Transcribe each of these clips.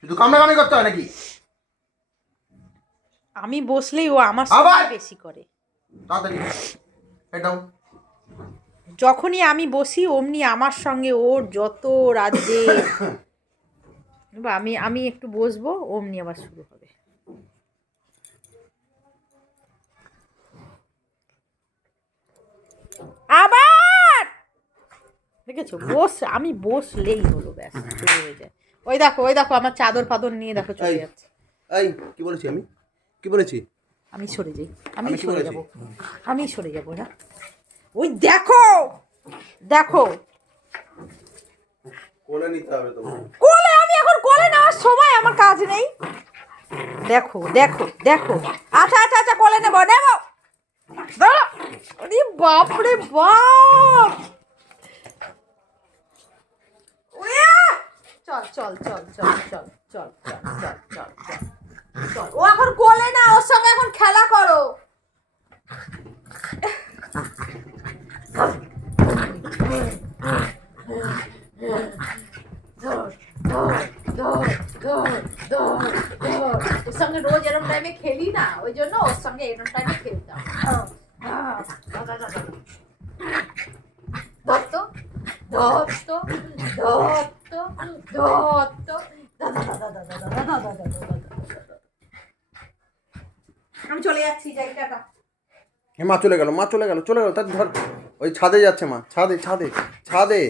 শুধু কামড়াকামি করতে হয় নাকি? আমি বসলেই ও আমার সঙ্গে বেশি করে। তাড়াতাড়ি এটাও। যখনই আমি বসি অমনি আমার সঙ্গে ওর যত রাজ্যে আমি আমি একটু বসবো অমনি আবার শুরু হবে। আবার দেখেছো আমি বসলেই হলো, ব্যাস শুরু হয়ে যায়। ওই দেখো আমার চাদর ফাদর নিয়ে দেখো চলে যাচ্ছে। এই কি বলেছি আমি? কি বলেছি? আমি সরে যাই, আমি আমি কি সরে বলেছি? যাবো, আমি সরে যাবো না। ওই দেখো দেখো কোলে নিতে হবে তোমার। কোলে, আমি এখন কোলে নেওয়ার সময় আমার কাজ নেই। দেখো দেখো দেখো, আচ্ছা আচ্ছা আচ্ছা কোলে নেবো নেবো। দাঁড়া। আরে বাপ রে বাপ। উয়া! চল চল চল চল চল চল চল চল চল চল চল। ও এখন কোলে না, ওর সঙ্গে এখন খেলা করো। ওর সঙ্গে রোজ এরম টাইমে খেলি না, ওই জন্য ওর সঙ্গে এরম টাইমে খেলতাম। ধত্ত ধত্ত ধত্ত ধত্ত। আমি চলে যাচ্ছি, যাই টাটা। মা চলে গেল, মা চলে গেল, চলে গেল। তার ধর ওই ছাদে যাচ্ছে মা, ছাদে ছাদে ছাদে।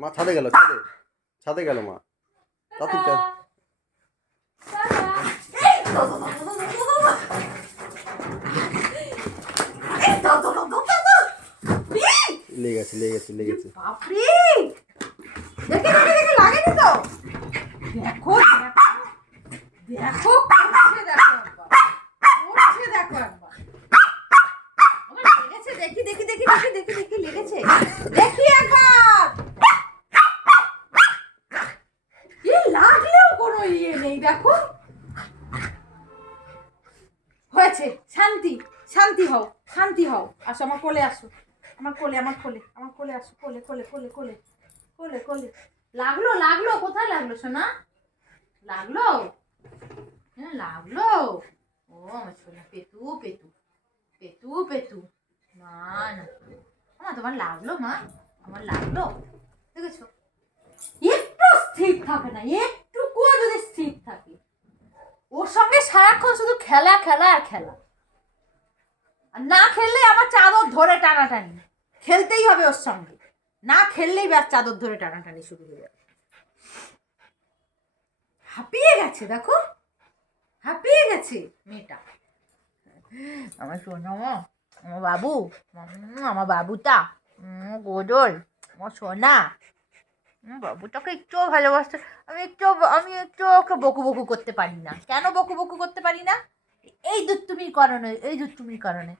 মা ছাদে গেল, ছাদে ছাদে গেল মা। তাতে লেগেছে লেগেছে লেগেছে। বাপরে দেখে দেখে দেখে লাগেনি তো। দেখো দেখো করছে, দেখো একবার করছে, দেখো একবার। আমার লেগেছে, দেখি দেখি দেখি দেখি দেখি দেখি লেগেছে, দেখি একবার। কি লাগলেও কোনো ইয়ে নেই, দেখো। হয়েছে, শান্তি শান্তি হও, শান্তি হও। আসো আমার কোলে আসো, আমার কোলে আমার কোলে আমার কোলে আসো, কোলে কোলে কোলে কোলে কোলে কোলে। লাগলো লাগলো, কোথায় লাগলো সোনা? লাগলো? হ্যাঁ লাগলো। ও আমার সোনা পেতু পেতু পেতু পেতু। মা না মা, তোমার লাগলো মা? আমার লাগলো, দেখেছো? একটু স্থির থাকে না, একটুকুও যদি স্থির থাকে। ওর সঙ্গে সারাক্ষণ শুধু খেলা খেলা আর খেলা। আর না খেললে আবার চাদর ধরে টানাটানি। খেলতেই হবে ওর সঙ্গে, না খেললেই ব্যাস চাদর ধরে টানাটানি শুরু হয়ে যাবে। হাঁপিয়ে গেছে দেখো, হাঁপিয়ে গেছে মেয়েটা। আমার সোনা মা, আমার বাবু, আমার বাবুটা গোদল, আমার সোনা। বাবুটাকে একটুও ভালোবাসতে, আমি একটু ওকে বকু বকু করতে পারি না। কেন বকু বকু করতে পারি না? এই দুষ্টুমির কারণে, এই দুষ্টুমির কারণে।